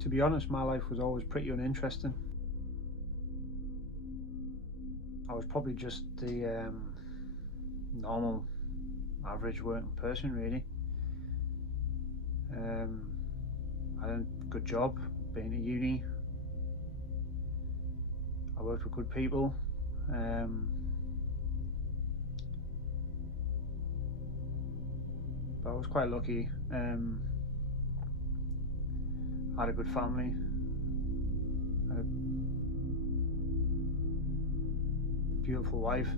To be honest, my life was always pretty uninteresting. I was probably just the normal, average working person, really. I had a good job, being at uni. I worked with good people. But I was quite lucky. I had a good family. I had a beautiful wife.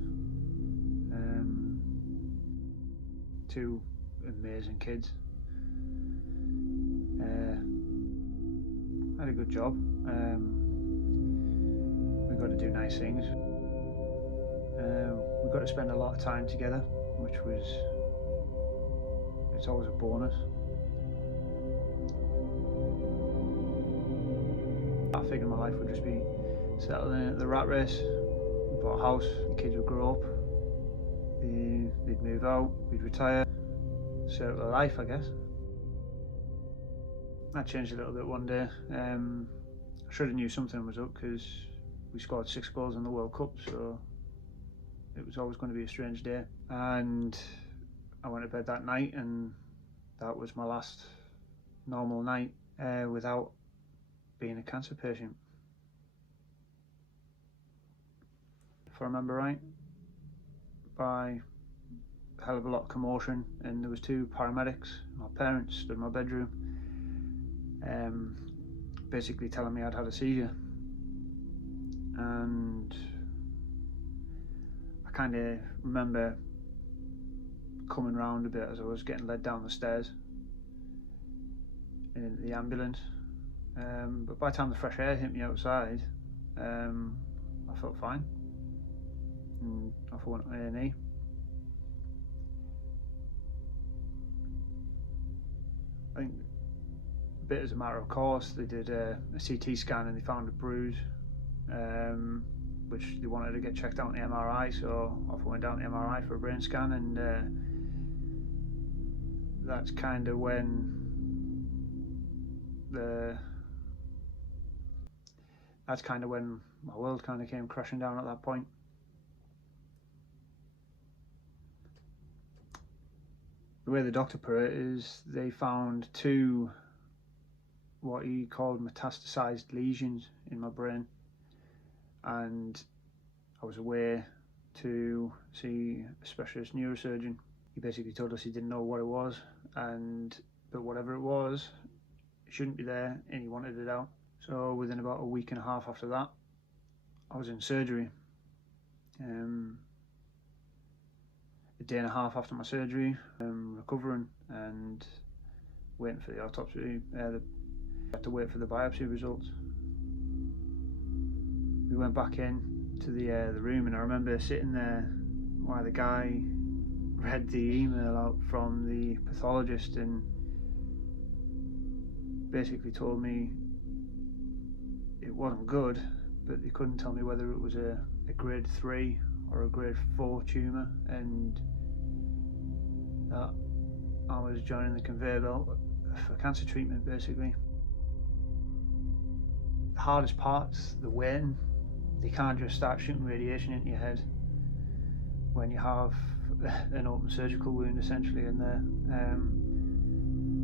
Two amazing kids. I had a good job. We got to do nice things. We got to spend a lot of time together, which was, it's always a bonus. I figured my life would just be settling in at the rat race. We bought a house, the kids would grow up, they'd move out, we'd retire, circle of life, I guess. That changed a little bit one day. I should have knew something was up because we scored 6 goals in the World Cup, so it was always going to be a strange day. And I went to bed that night, and that was my last normal night without being a cancer patient. If I remember right, by a hell of a lot of commotion, and there was 2 paramedics. My parents stood in my bedroom, basically telling me I'd had a seizure. And I kind of remember coming round a bit as I was getting led down the stairs in the ambulance. But by the time the fresh air hit me outside, I felt fine. And off I went to A&E. I think a bit as a matter of course, they did a CT scan and they found a bruise, which they wanted to get checked out in the MRI, so off I went down to the MRI for a brain scan, and that's kind of when my world kind of came crashing down at that point. The way the doctor put it is they found 2 what he called metastasized lesions in my brain, and I was away to see a specialist neurosurgeon. He basically told us he didn't know what it was, but whatever it was, it shouldn't be there, and he wanted it out. So within about a week and a half after that, I was in surgery. A day and a half after my surgery, recovering and waiting for the autopsy. Had to wait for the biopsy results. We went back in to the room, and I remember sitting there while the guy read the email out from the pathologist and basically told me it wasn't good, but they couldn't tell me whether it was a grade 3 or a grade 4 tumour, and that I was joining the conveyor belt for cancer treatment, basically. The hardest part's the waiting. They can't just start shooting radiation into your head when you have an open surgical wound essentially in there.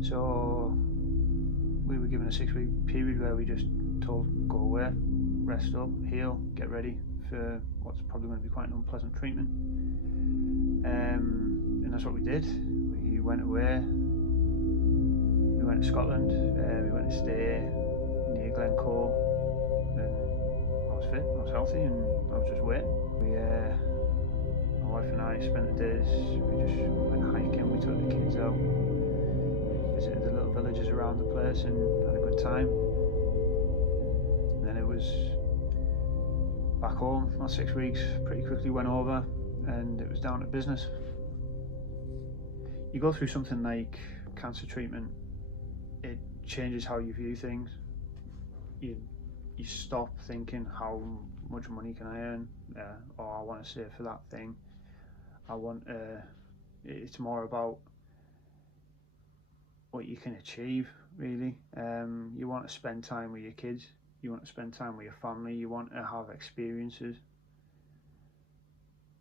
So we were given a 6-week period where we just told go away, rest up, heal, get ready for what's probably going to be quite an unpleasant treatment. And that's what we did. We went away. We went to Scotland. We went to stay near Glencoe, and I was fit, I was healthy, and I was just waiting. My wife and I spent the days, we just went hiking, we took the kids out, visited the little villages around the place and had a good time. And then it was back home. My 6 weeks pretty quickly went over, and it was down to business. You go through something like cancer treatment, it changes how you view things. You stop thinking how much money can I earn, or I want to save for that thing. It's more about what you can achieve really. You want to spend time with your kids, you want to spend time with your family, you want to have experiences,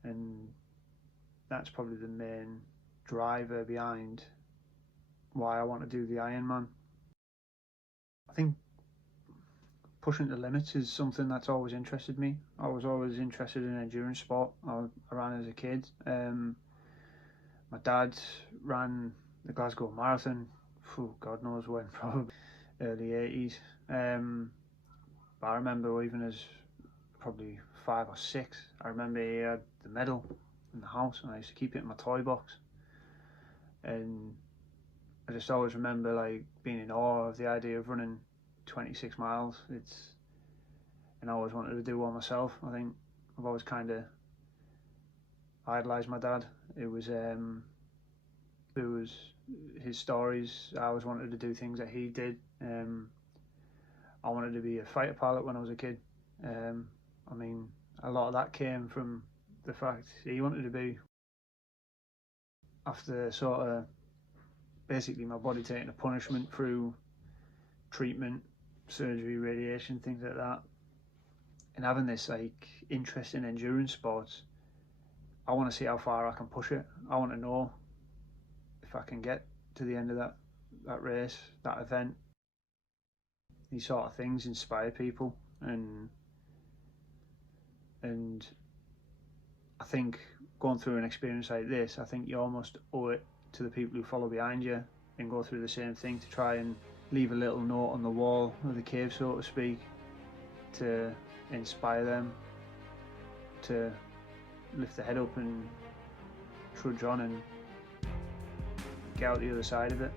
and that's probably the main driver behind why I want to do the Ironman. I think pushing the limits is something that's always interested me. I was always interested in endurance sport. I ran as a kid. My dad ran the Glasgow Marathon, God knows when, probably early 80s. But I remember even as probably 5 or 6, I remember he had the medal in the house, and I used to keep it in my toy box. And I just always remember like being in awe of the idea of running 26 miles. And I always wanted to do one myself. I think I've always kind of idolised my dad. It was his stories. I always wanted to do things that he did. I wanted to be a fighter pilot when I was a kid. I mean, a lot of that came from the fact he wanted to be. After sort of basically my body taking a punishment through treatment, surgery, radiation, things like that, and having this like interest in endurance sports, I want to see how far I can push it. I want to know if I can get to the end of that race, that event. These sort of things inspire people, and I think going through an experience like this, I think you almost owe it to the people who follow behind you and go through the same thing, to try and leave a little note on the wall of the cave, so to speak, to inspire them to lift their head up and trudge on and get out the other side of it.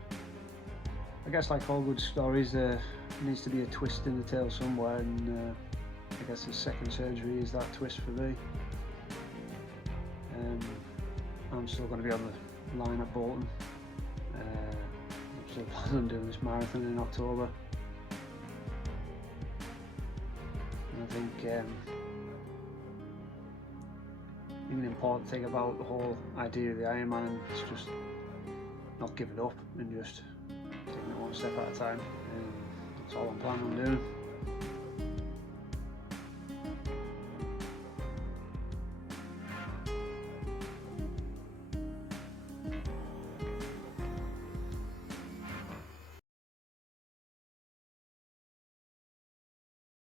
I guess like all good stories, there needs to be a twist in the tail somewhere, and I guess the second surgery is that twist for me. I'm still going to be on the line at Bolton. I'm still planning on doing this marathon in October. And I think an important thing about the whole idea of the Ironman is just not giving up and just taking it one step at a time. And that's all I'm planning on doing.